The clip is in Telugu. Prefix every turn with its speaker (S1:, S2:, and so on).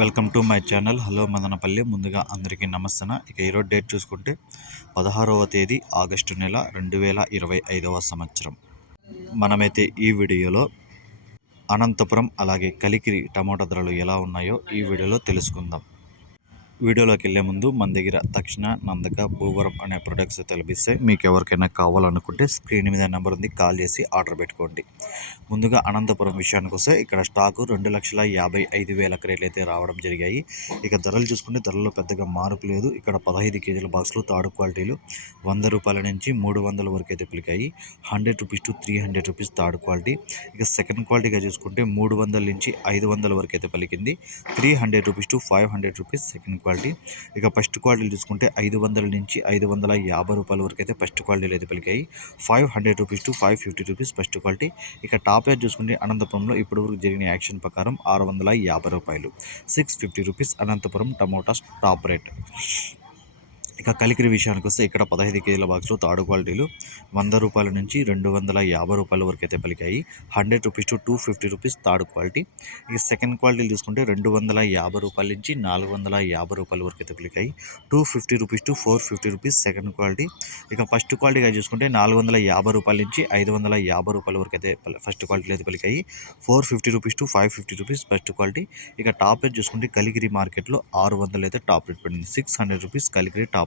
S1: Welcome to my channel. Hello Madanapalle. ముందుగా అందరికీ నమస్తన? ఇక ఈరోజు డేట్ చూసుకుంటే పదహారవ తేదీ ఆగస్టు నెల రెండు వేల ఇరవై ఐదవ సంవత్సరం. మనమైతే ఈ వీడియోలో అనంతపురం అలాగే కలికిరి టమాటా ధరలు ఎలా ఉన్నాయో ఈ వీడియోలో తెలుసుకుందాం. వీడియోలోకి వెళ్ళే ముందు మన దగ్గర తక్షణ నందక భూవరం అనే ప్రొడక్ట్స్ తెలిపిస్తాయి మీకు ఎవరికైనా కావాలనుకుంటే స్క్రీన్ మీద నెంబర్ ఉంది కాల్ చేసి ఆర్డర్ పెట్టుకోండి. ముందుగా అనంతపురం విషయానికి వస్తే ఇక్కడ స్టాకు రెండు లక్షల యాభై ఐదు వేల క్రేట్లు అయితే రావడం జరిగాయి. ఇక ధరలు చూసుకుంటే ధరల్లో పెద్దగా మార్పు లేదు. ఇక్కడ పదహైదు కేజీల బాక్సులు తాడు క్వాలిటీలు వంద రూపాయల నుంచి మూడు వందల వరకు అయితే పిలికాయి. Hundred rupees to three hundred rupees third quality ఇక సెకండ్ క్వాలిటీగా చూసుకుంటే మూడు వందల నుంచి ఐదు వందల వరకు అయితే పలికింది. Three hundred rupees to five hundred rupees second quality. ఇక ఫస్ట్ క్వాలిటీ చూసుకుంటే ఐదు వందల నుంచి ఐదు వందల యాభై రూపాయల వరకు అయితే ఫస్ట్ క్వాలిటీలు అయితే పలికాయి. Five hundred rupees to five fifty rupees first quality. ఇక టాప్ రేట్ చూసుకుంటే అనంతపురంలో ఇప్పటివరకు జరిగిన యాక్షన్ ప్రకారం ఆరు వందల యాభై రూపాయలు. Six fifty rupees Anantapuram tomatoes top rate. ఇక కలికిరి విషయానికి వస్తే ఇక్కడ పదహైదు కేజీల బాక్స్లో తాడు క్వాలిటీలు వంద రూపాయల నుంచి రెండు వందల యాభై రూపాయల వరకు అయితే పలికాయి. Hundred rupees to two fifty rupees third quality. ఇక సెకండ్ క్వాలిటీలు చూసుకుంటే రెండు వందల యాభై రూపాయల నుంచి నాలుగు వందల యాభై రూపాయల వరకు అయితే పలికాయి. Two fifty rupees to four fifty rupees second quality. ఇక ఫస్ట్ క్వాలిటీగా చూసుకుంటే నాలుగు వందల యాభై రూపాయల నుంచి ఐదు వందల యాభై రూపాయల వరకు అయితే ఫస్ట్ క్వాలిటీలు అయితే పలికాయి. Four fifty rupees to five fifty rupees first quality. ఇక టాప్ రేట్ చూసుకుంటే కలిగిరి మార్కెట్లో ఆరు వందలు అయితే టాప్ రేట్ పడింది. Six hundred rupees Kaligiri top